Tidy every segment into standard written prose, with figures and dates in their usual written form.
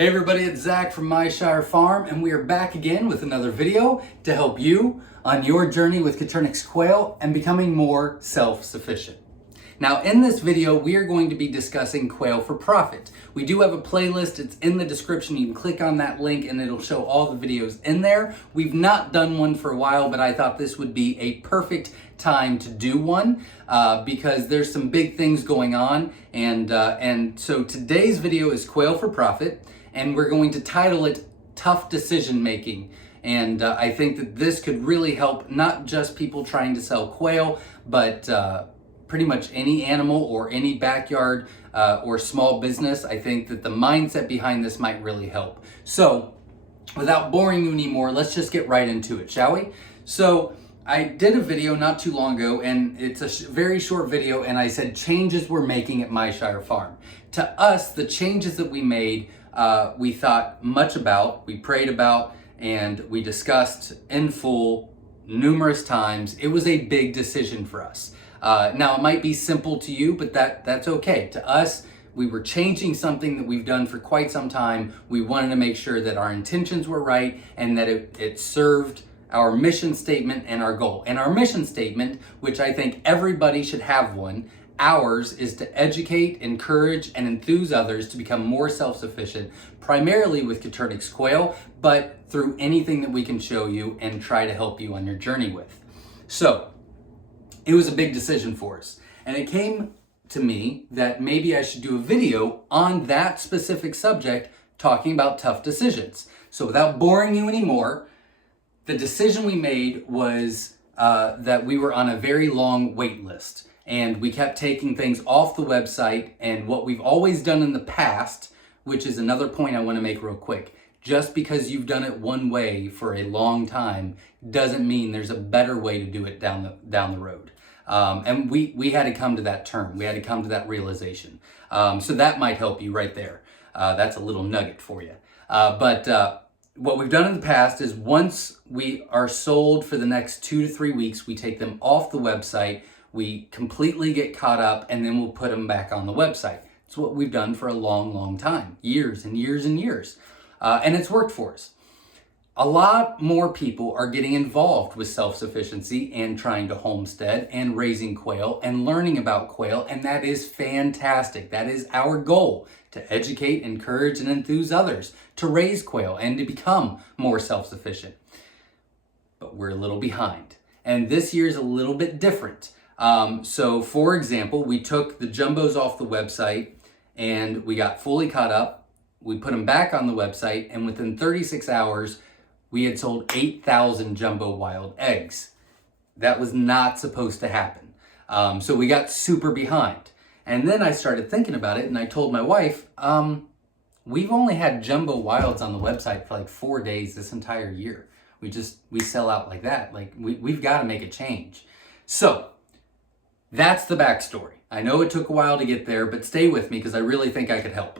Hey everybody, it's Zach from Myshire Farm, and we are back again with another video to help you on your journey with Coturnix quail and becoming more self-sufficient. Now in this video, we are going to be discussing quail for profit. We do have a playlist, it's in the description. You can click on that link and it'll show all the videos in there. We've not done one for a while, but I thought this would be a perfect time to do one because there's some big things going on. And so today's video is quail for profit, and we're going to title it Tough Decision Making. And I think that this could really help not just people trying to sell quail, but pretty much any animal or any backyard or small business. I think that the mindset behind this might really help. So without boring you anymore, let's just get right into it, shall we? So I did a video not too long ago, and it's a very short video, and I said changes we're making at Myshire Farm. To us, the changes that we made, we thought much about, we prayed about, and we discussed in full numerous times. It was a big decision for us. Now it might be simple to you, but that's okay. To us, we were changing something that we've done for quite some time. We wanted to make sure that our intentions were right and that it served our mission statement and our goal. And our mission statement, which I think everybody should have one, ours is to educate, encourage, and enthuse others to become more self-sufficient, primarily with Coturnix quail, but through anything that we can show you and try to help you on your journey with. So it was a big decision for us. And it came to me that maybe I should do a video on that specific subject, talking about tough decisions. So without boring you anymore, the decision we made was that we were on a very long wait list. And we kept taking things off the website, and what we've always done in the past, which is another point I want to make real quick, just because you've done it one way for a long time doesn't mean there's a better way to do it down the road. And we had to come to that term. We had to come to that realization. So that might help you right there. That's a little nugget for you. But what we've done in the past is once we are sold for the next 2 to 3 weeks, we take them off the website, we completely get caught up, and then we'll put them back on the website. It's what we've done for a long, long time, years and years and years. And it's worked for us. A lot more people are getting involved with self-sufficiency and trying to homestead and raising quail and learning about quail, and that is fantastic. That is our goal, to educate, encourage, and enthuse others to raise quail and to become more self-sufficient. But we're a little behind, and this year is a little bit different. So for example, we took the jumbos off the website and we got fully caught up. We put them back on the website, and within 36 hours, we had sold 8,000 jumbo wild eggs. That was not supposed to happen. So we got super behind. And then I started thinking about it, and I told my wife, we've only had jumbo wilds on the website for like 4 days this entire year. We sell out like that. Like we've got to make a change. So that's the backstory. I know it took a while to get there, but stay with me because I really think I could help.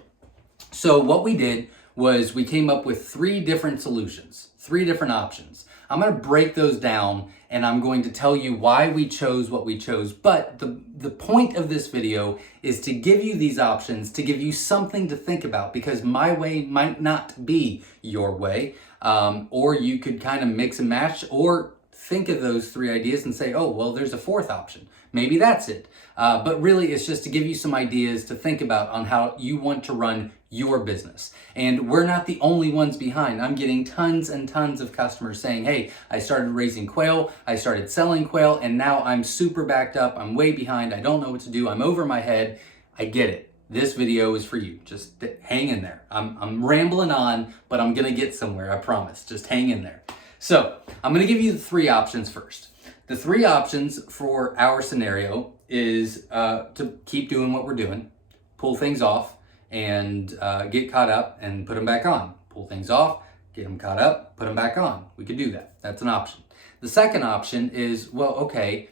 So what we did was we came up with 3 different solutions, 3 different options. I'm going to break those down, and I'm going to tell you why we chose what we chose. But the point of this video is to give you these options, to give you something to think about, because my way might not be your way, or you could kind of mix and match, or think of those 3 ideas and say, oh, well, there's a 4th option. Maybe that's it. But really, it's just to give you some ideas to think about on how you want to run your business. And we're not the only ones behind. I'm getting tons and tons of customers saying, hey, I started raising quail, I started selling quail, and now I'm super backed up. I'm way behind. I don't know what to do. I'm over my head. I get it. This video is for you. Just hang in there. I'm rambling on, but I'm going to get somewhere. I promise. Just hang in there. So I'm going to give you the 3 options first. The 3 options for our scenario is to keep doing what we're doing, pull things off, and get caught up and put them back on. Pull things off, get them caught up, put them back on. We could do that. That's an option. The second option is, well, okay,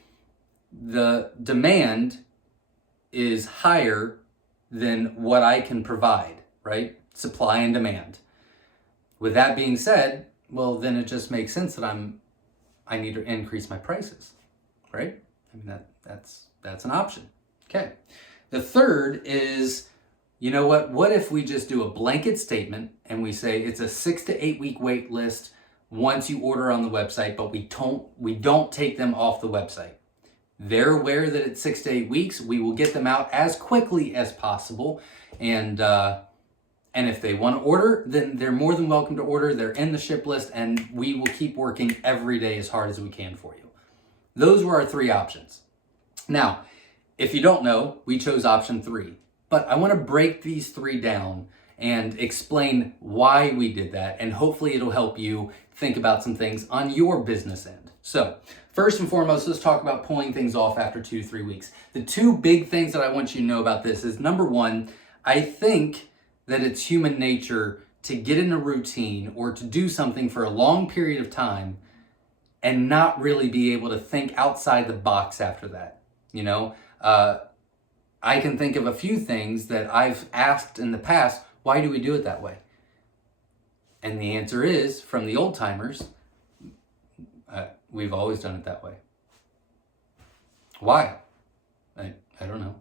the demand is higher than what I can provide, right? Supply and demand. With that being said, well, then it just makes sense that I need to increase my prices, right? I mean, that's an option. Okay. The third is you know what if we just do a blanket statement and we say it's a 6 to 8 week wait list once you order on the website, but we don't take them off the website. They're aware that it's 6 to 8 weeks. We will get them out as quickly as possible. And if they want to order, then they're more than welcome to order. They're in the ship list, and we will keep working every day as hard as we can for you. Those were our 3 options. Now, if you don't know, we chose option 3. But I want to break these 3 down and explain why we did that. And hopefully it'll help you think about some things on your business end. So first and foremost, let's talk about pulling things off after 2-3 weeks. The 2 big things that I want you to know about this is, number 1, I think that it's human nature to get in a routine or to do something for a long period of time and not really be able to think outside the box after that. You know, I can think of a few things that I've asked in the past, why do we do it that way? And the answer is, from the old timers, we've always done it that way. Why? I don't know.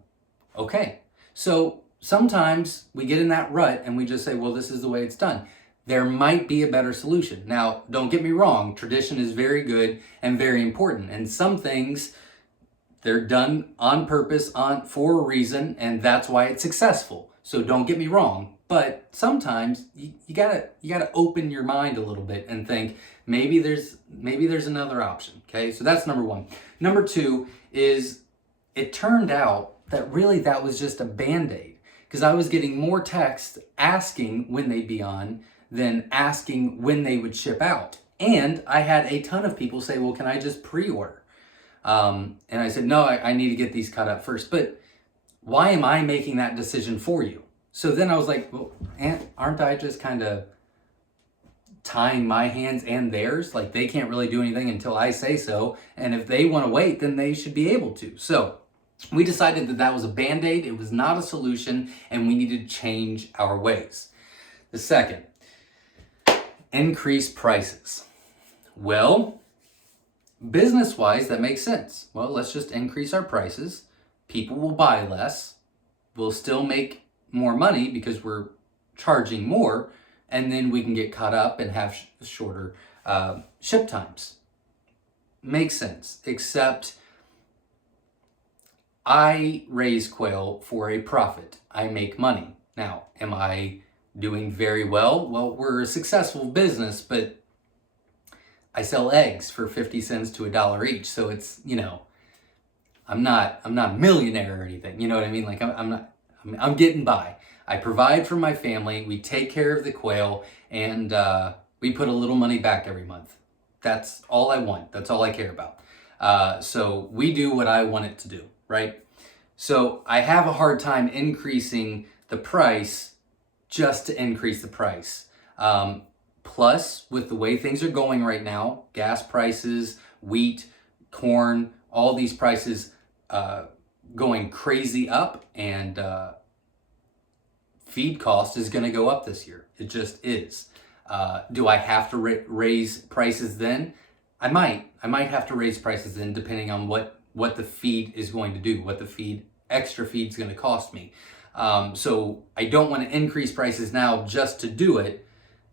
Okay, so sometimes we get in that rut and we just say, well, this is the way it's done. There might be a better solution. Now, don't get me wrong, tradition is very good and very important. And some things, they're done on purpose, for a reason, and that's why it's successful. So don't get me wrong, but sometimes you gotta open your mind a little bit and think maybe there's another option. Okay, so that's number 1. Number 2 is, it turned out that really that was just a band-aid, because I was getting more text asking when they'd be on than asking when they would ship out. And I had a ton of people say, well, can I just pre-order? And I said, no, I need to get these cut up first. But why am I making that decision for you? So then I was like, well, aren't I just kind of tying my hands and theirs? Like, they can't really do anything until I say so. And if they want to wait, then they should be able to. So we decided that that was a band-aid. It was not a solution, and we needed to change our ways. The second, increase prices. Well, business-wise, that makes sense. Well, let's just increase our prices. People will buy less. We'll still make more money because we're charging more, and then we can get caught up and have shorter ship times. Makes sense, except I raise quail for a profit. I make money. Now, am I doing very well? Well, we're a successful business, but I sell eggs for 50 cents to $1 each. So it's, you know, I'm not a millionaire or anything. You know what I mean? Like, I'm getting by. I provide for my family. We take care of the quail, and we put a little money back every month. That's all I want. That's all I care about. So we do what I want it to do, right? So I have a hard time increasing the price just to increase the price. Plus, with the way things are going right now, gas prices, wheat, corn, all these prices going crazy up, and feed cost is going to go up this year. It just is. Do I have to raise prices then? I might have to raise prices then, depending on what the feed is going to do, what the extra feed is going to cost me. So I don't want to increase prices now just to do it,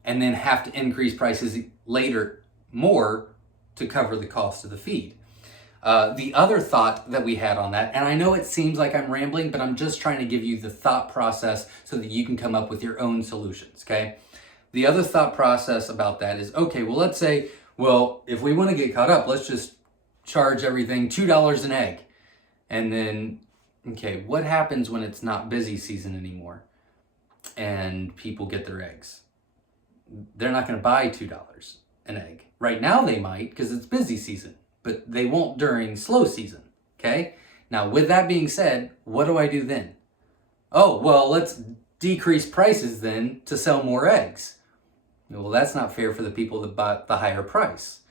and then have to increase prices later more to cover the cost of the feed. The other thought that we had on that, and I know it seems like I'm rambling, but I'm just trying to give you the thought process so that you can come up with your own solutions, okay? The other thought process about that is, okay, well, let's say, well, if we want to get caught up, let's just charge everything $2 an egg. And then, okay, what happens when it's not busy season anymore and people get their eggs? They're not going to buy $2 an egg. Right now they might, because it's busy season, but they won't during slow season, okay? Now, with that being said, what do I do then? Oh, well, let's decrease prices then to sell more eggs. Well, that's not fair for the people that bought the higher price.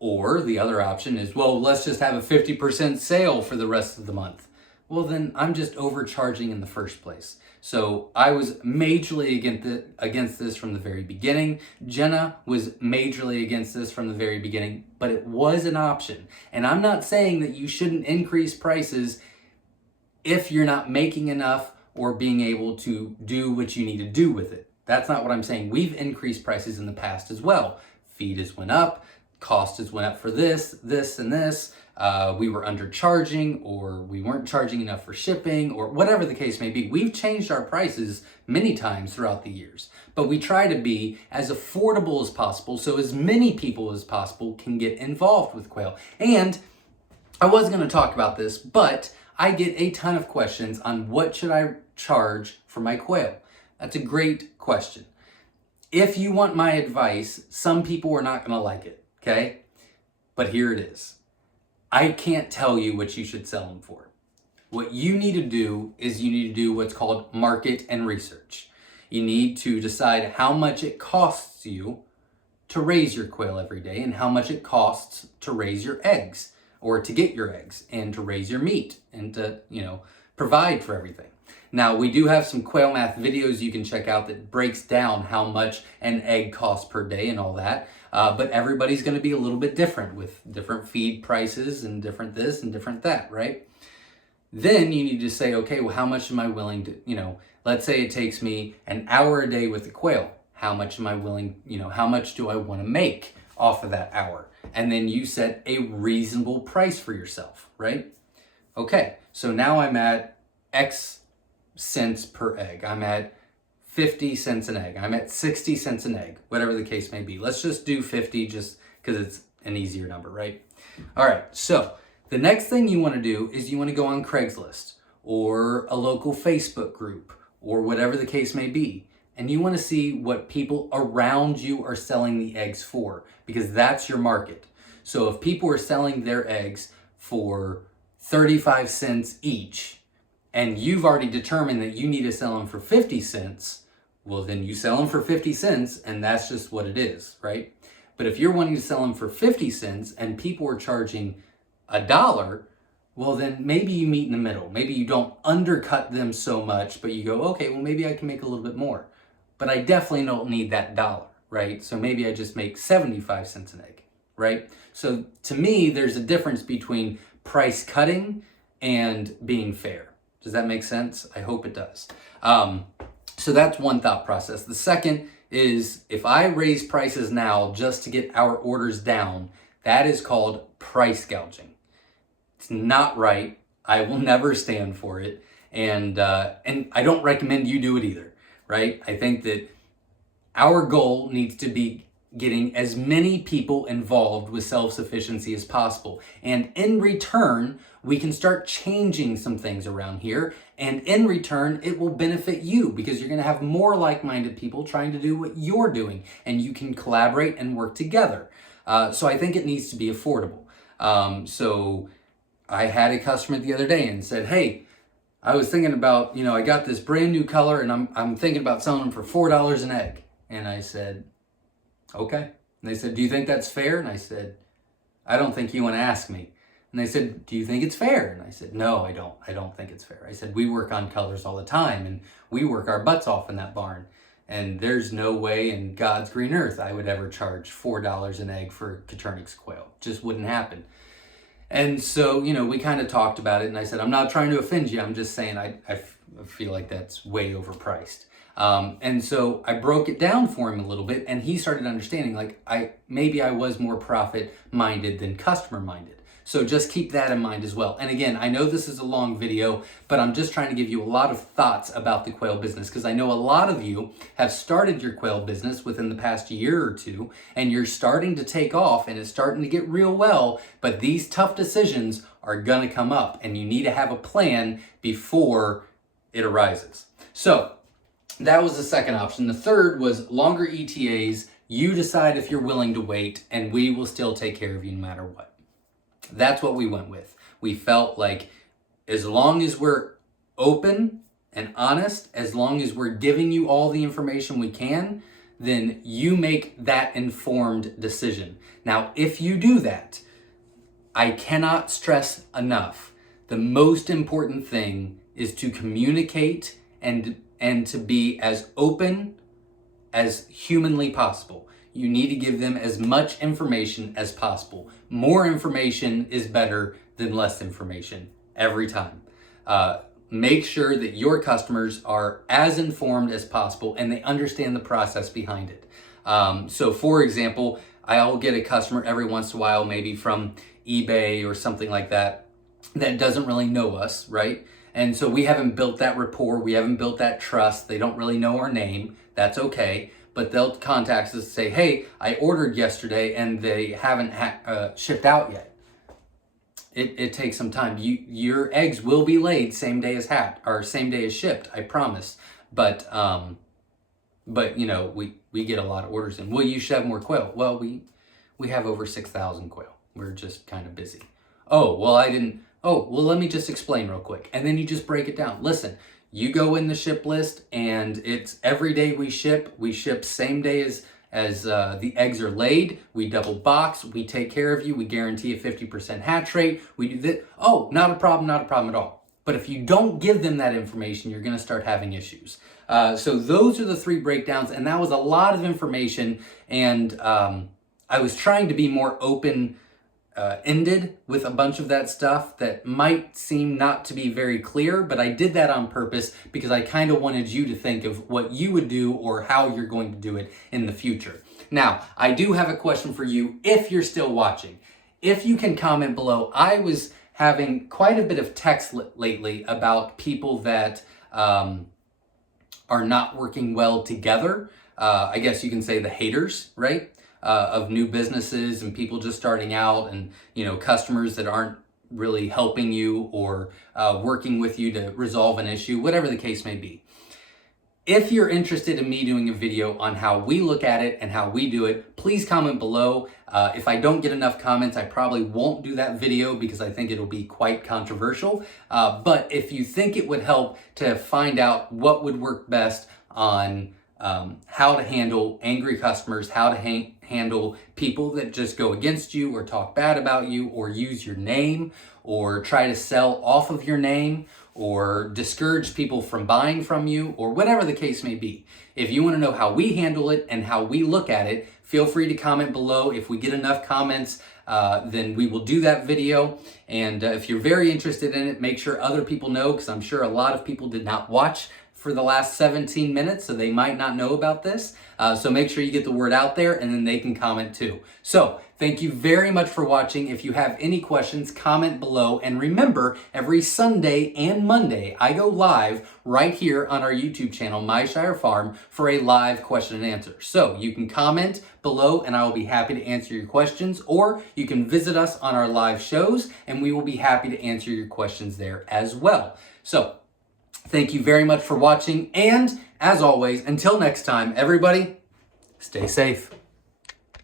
Or the other option is, well, let's just have a 50% sale for the rest of the month. Well, then I'm just overcharging in the first place. So I was majorly against this from the very beginning. Jenna was majorly against this from the very beginning, but it was an option. And I'm not saying that you shouldn't increase prices if you're not making enough or being able to do what you need to do with it. That's not what I'm saying. We've increased prices in the past as well. Feed has went up, cost has went up for this, and this. We were undercharging, or we weren't charging enough for shipping, or whatever the case may be. We've changed our prices many times throughout the years, but we try to be as affordable as possible so as many people as possible can get involved with quail. And I was going to talk about this, but I get a ton of questions on what should I charge for my quail. That's a great question. If you want my advice, some people are not going to like it, okay? But here it is. I can't tell you what you should sell them for. What you need to do is you need to do what's called market and research. You need to decide how much it costs you to raise your quail every day and how much it costs to raise your eggs, or to get your eggs and to raise your meat and to, provide for everything. Now, we do have some quail math videos you can check out that breaks down how much an egg costs per day and all that. But everybody's going to be a little bit different with different feed prices and different this and different that, right? Then you need to say, okay, well, how much am I willing to, let's say it takes me an hour a day with the quail. How much am I willing, how much do I want to make off of that hour? And then you set a reasonable price for yourself, right? Okay, so now I'm at X cents per egg. I'm at 50 cents an egg. I'm at 60 cents an egg, whatever the case may be. Let's just do 50 just because it's an easier number, right? All right, so the next thing you want to do is you want to go on Craigslist or a local Facebook group or whatever the case may be. And you want to see what people around you are selling the eggs for, because that's your market. So if people are selling their eggs for 35 cents each, and you've already determined that you need to sell them for 50 cents, well, then you sell them for 50 cents, and that's just what it is, right? But if you're wanting to sell them for 50 cents and people are charging $1, well, then maybe you meet in the middle. Maybe you don't undercut them so much, but you go, okay, well, maybe I can make a little bit more. But I definitely don't need that $1, right? So maybe I just make 75 cents an egg, right? So to me, there's a difference between price cutting and being fair. Does that make sense? I hope it does. So that's one thought process. The second is, if I raise prices now just to get our orders down, that is called price gouging. It's not right. I will never stand for it. And I don't recommend you do it either, right? I think that our goal needs to be getting as many people involved with self-sufficiency as possible. And in return, we can start changing some things around here. And in return, it will benefit you because you're going to have more like-minded people trying to do what you're doing. And you can collaborate and work together. So I think it needs to be affordable. So I had a customer the other day and said, hey, I was thinking about, I got this brand new color and I'm thinking about selling them for $4 an egg. And I said, okay. And they said, do you think that's fair? And I said, I don't think you want to ask me. And they said, do you think it's fair? And I said, no, I don't. I don't think it's fair. I said, we work on colors all the time and we work our butts off in that barn. And there's no way in God's green earth I would ever charge $4 an egg for Coturnix quail. Just wouldn't happen. And so, we kind of talked about it and I said, I'm not trying to offend you. I'm just saying I feel like that's way overpriced. And so I broke it down for him a little bit and he started understanding maybe I was more profit minded than customer minded. So just keep that in mind as well. And again, I know this is a long video, but I'm just trying to give you a lot of thoughts about the quail business because I know a lot of you have started your quail business within the past year or two and you're starting to take off and it's starting to get real well, but these tough decisions are gonna come up and you need to have a plan before it arises. So that was the second option. The third was longer ETAs. You decide if you're willing to wait and we will still take care of you no matter what. That's what we went with. We felt like as long as we're open and honest, as long as we're giving you all the information we can, then you make that informed decision. Now, if you do that, I cannot stress enough, the most important thing is to communicate and to be as open as humanly possible. You need to give them as much information as possible. More information is better than less information every time. make sure that your customers are as informed as possible and they understand the process behind it. So for example, I'll get a customer every once in a while, maybe from eBay or something like that, that doesn't really know us, right? And so we haven't built that rapport, we haven't built that trust, they don't really know our name, that's okay. But they'll contact us and say, hey, I ordered yesterday and they haven't shipped out yet. It takes some time. Your eggs will be laid same day as same day as shipped, I promise. But you know, we get a lot of orders in. Well, you should have more quail. Well, we have over 6,000 quail. We're just kind of busy. Oh, well, let me just explain real quick. And then you just break it down. Listen, you go in the ship list and it's every day we ship. We ship same day as the eggs are laid. We double box. We take care of you. We guarantee a 50% hatch rate. We do that. Oh, not a problem at all. But if you don't give them that information, you're going to start having issues. So those are the 3 breakdowns, and that was a lot of information. And I was trying to be more open ended with a bunch of that stuff that might seem not to be very clear, but I did that on purpose because I kind of wanted you to think of what you would do or how you're going to do it in the future. Now, I do have a question for you if you're still watching. If you can comment below, I was having quite a bit of text lately about people that are not working well together. I guess you can say the haters, right? Of new businesses and people just starting out, and you know, customers that aren't really helping you or working with you to resolve an issue, whatever the case may be. If you're interested in me doing a video on how we look at it and how we do it, please comment below. If I don't get enough comments, I probably won't do that video because I think it'll be quite controversial. But if you think it would help to find out what would work best on how to handle angry customers, how to handle people that just go against you or talk bad about you or use your name or try to sell off of your name or discourage people from buying from you or whatever the case may be. If you want to know how we handle it and how we look at it, feel free to comment below. If we get enough comments, then we will do that video. And if you're very interested in it, make sure other people know, because I'm sure a lot of people did not watch for the last 17 minutes, so they might not know about this. So make sure you get the word out there and then they can comment too. So thank you very much for watching. If you have any questions, comment below. And remember, every Sunday and Monday, I go live right here on our YouTube channel, Myshire Farm, for a live question and answer. So you can comment below and I will be happy to answer your questions, or you can visit us on our live shows and we will be happy to answer your questions there as well. So thank you very much for watching, and as always, until next time, everybody, stay safe.